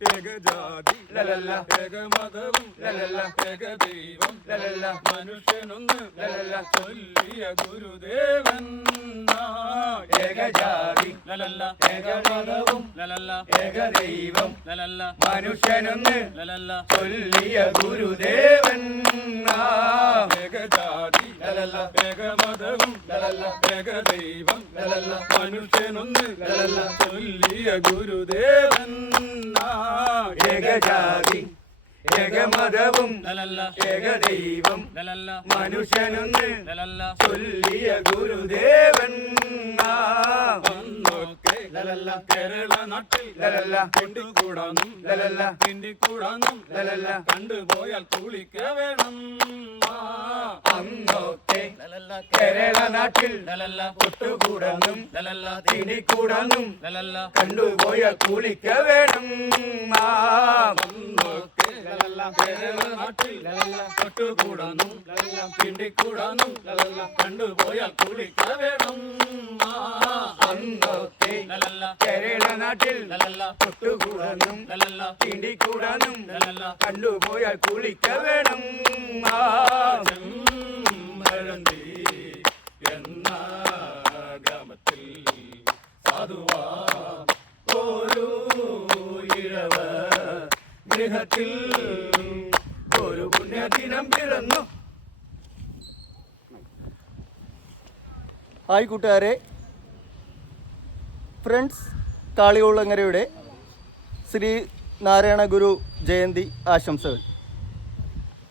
ഏകജാതി ലലല്ല ഏകമതവും ലലല്ല ഏകദൈവം ലലല്ല മനുഷ്യനൊന്ന് ലലല്ല ചൊല്ലിയ ഗുരുദേവൻ ഏകജാതി ലലല്ല ഏകമതവും ലലല്ല ഏകദൈവം ലലല്ല മനുഷ്യനൊന്ന് ലലല്ല ചൊല്ലിയ ഗുരുദേവൻ ഏകജാതി ലലല്ല ഏകമതവും ലലല്ല ഏകദൈവം ലലല്ല മനുഷ്യനൊന്ന് ലലല്ല ചൊല്ലിയ ഗുരുദേവൻ ഏകജാതി ഏകമതവും ലലല്ല ഏകദൈവം ലലല്ല മനുഷ്യനൊന്ന് ലലല്ല ചൊല്ലിയ ഗുരുദേവൻ ലലല്ല കേരള നാട്ടിൽ ലലല്ല കൊണ്ടുകൂടാന്നും ലലല്ല തിണ്ടിക്കൂടാന്നും ലലല്ല കണ്ടുപോയാൽ കുളിക്ക വേണം അന്നൊക്കെ ലലല്ല കേരള നാട്ടിൽ ലലല്ല കൊട്ടുകൂടാന്നും ലലല്ല തിണ്ടിക്കൂടാന്നും ലലല്ല കണ്ടുപോയാൽ കുളിക്ക വേണം അന്നൊക്കെ ലലല്ല കേരള നാട്ടിൽ ലലല്ല കൊട്ടുകൂടാന്നും ലലല്ല തിണ്ടിക്കൂടാന്നും ലലല്ല കണ്ടുപോയാൽ കുളിക്ക വേണം അന്നൊക്കെ ലലല്ല കേരള നാട്ടിൽ ലലല്ല കൊട്ടുകൂടാനും ലലല്ല തിണ്ടിക്കൂടാനും ലലല്ല കണ്ടുപോയാൽ കുളിക്ക വേണം ചെമ്പഴന്തി എന്ന ഗ്രാമത്തിൽ സാധുവാ ഒരു ഇഴവ ഗൃഹത്തിൽ ഒരു പുണ്യദിനം പിറന്നു. ഹായ് കൂട്ടുകാരെ, ഫ്രണ്ട്സ് കാളികുളങ്ങരയുടെ ശ്രീ നാരായണ ഗുരു ജയന്തി ആശംസകൾ.